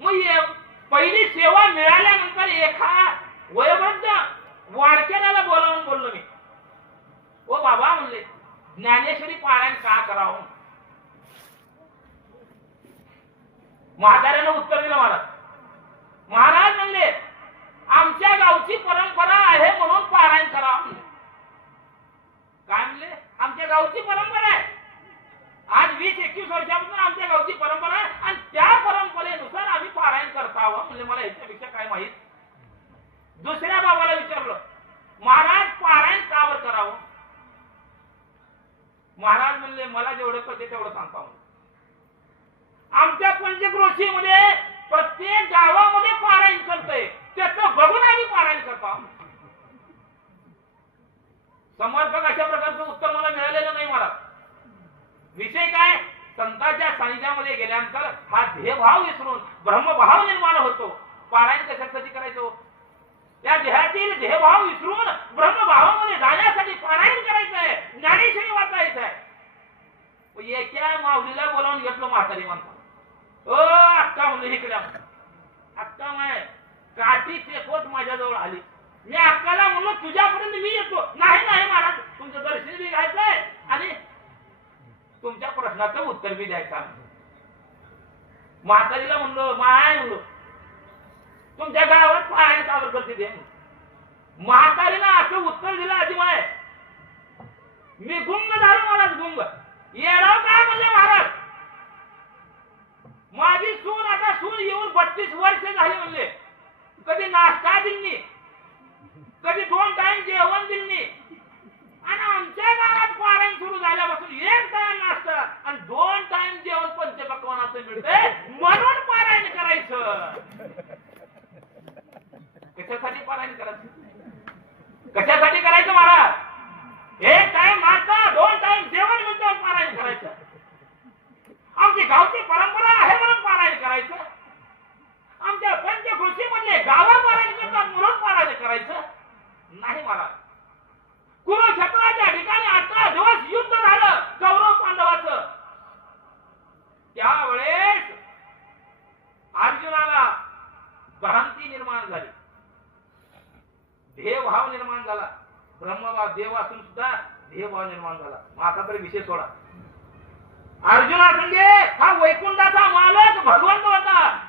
मग पहिली सेवा मिळाल्यानंतर एका वयोवृद्ध वारकऱ्याला बोलावून बोललो मी, ओ बाबा म्हणले, ज्ञानेश्वरी पारायण का करावं? म्हाताऱ्यानं उत्तर दिलं महाराज. महाराज म्हणले, आमच्या गावची परंपरा आहे म्हणून पारायण करावं म्हणले. काय म्हणले? आमच्या गावची परंपरा आहे. आज 20-21 वर्षापासून आमच्या गावची परंपरा आहे आणि त्या परंपरेनुसार आम्ही पारायण करतावं म्हणले. मला ह्याच्यापेक्षा काय माहित? दुसऱ्या बाबाला विचारलं, महाराज पारायण का बर करावं? महाराज म्हणले, मला जेवढं कळते तेवढं सांगता म्हणले. आमच्या पंचक्रोशीमध्ये प्रत्येक गावामध्ये पारायण करतंय, त्याचं बघून आम्ही पारायण करतो. समर्पक अशा प्रकारचं उत्तर मला मिळालेलं नाही महाराज. विषय काय? संतांच्या सानिध्यामध्ये गेल्यानंतर हा ध्येयभाव विसरून ब्रह्मभाव निर्माण होतो. पारायण कशासाठी करायचो? त्या देहातील ध्येयभाव विसरून ब्रह्मभावामध्ये जाण्यासाठी पारायण करायचंय, ज्ञानेश्वरी वाचायचं आहे. एका माऊलीला बोलावून घेतलं म्हातारी माणसाला. ओ अक्का म्हणलं, इकडे अक्का माय काठी चेकोट माझ्याजवळ आली. मी अक्काला म्हणलो, तुझ्यापर्यंत मी येतो. नाही नाही महाराज, तुमचं दर्शन बी घ्यायचंय आणि तुमच्या प्रश्नाचं उत्तर बी द्यायचं. म्हातारीला म्हणलो, माय म्हणलो, तुमच्या गावात पारायण का बर करते ते? म्हातारीला असं उत्तर दिलं, आधी माय मी गुंग झालो महाराज, गुंग. येडाव काय म्हणले महाराज? माझी सून आता सून येऊन 32 वर्ष झाली म्हणले. कधी नाश्ता दिली, कधी 2 टाइम जेवण दिली आणि आमच्या गावात पारायण सुरू झाल्यापासून 1 टाइम नाश्ता आणि 2 टाइम जेवण पंचपक्वानाचं मिळतंय म्हणून पारायण करायचं. कशासाठी पारायण करायचं? कशासाठी करायचं महाराज? 1 टाइम नाश्ता 2 टाइम जेवण मिळतं, पारायण करायचं. आमची गावची परंपरा आहे म्हणून पारायण करायचं. आमच्या पंचकृषी मधले गावा पारायण करतात म्हणून पारायण करायचं नाही महाराज. कुरुक्षेत्राच्या ठिकाणी 18 दिवस युद्ध झालं कौरव पांडवाचं. त्यावेळेस अर्जुनाला भ्रांती निर्माण झाली, ध्येयभाव निर्माण झाला. ब्रह्मभाव देव असून सुद्धा ध्येयभाव निर्माण झाला. मग आता तरी विषय सोडा. अर्जुना संगे हा वैकुंठाचा मालक भगवंत होता.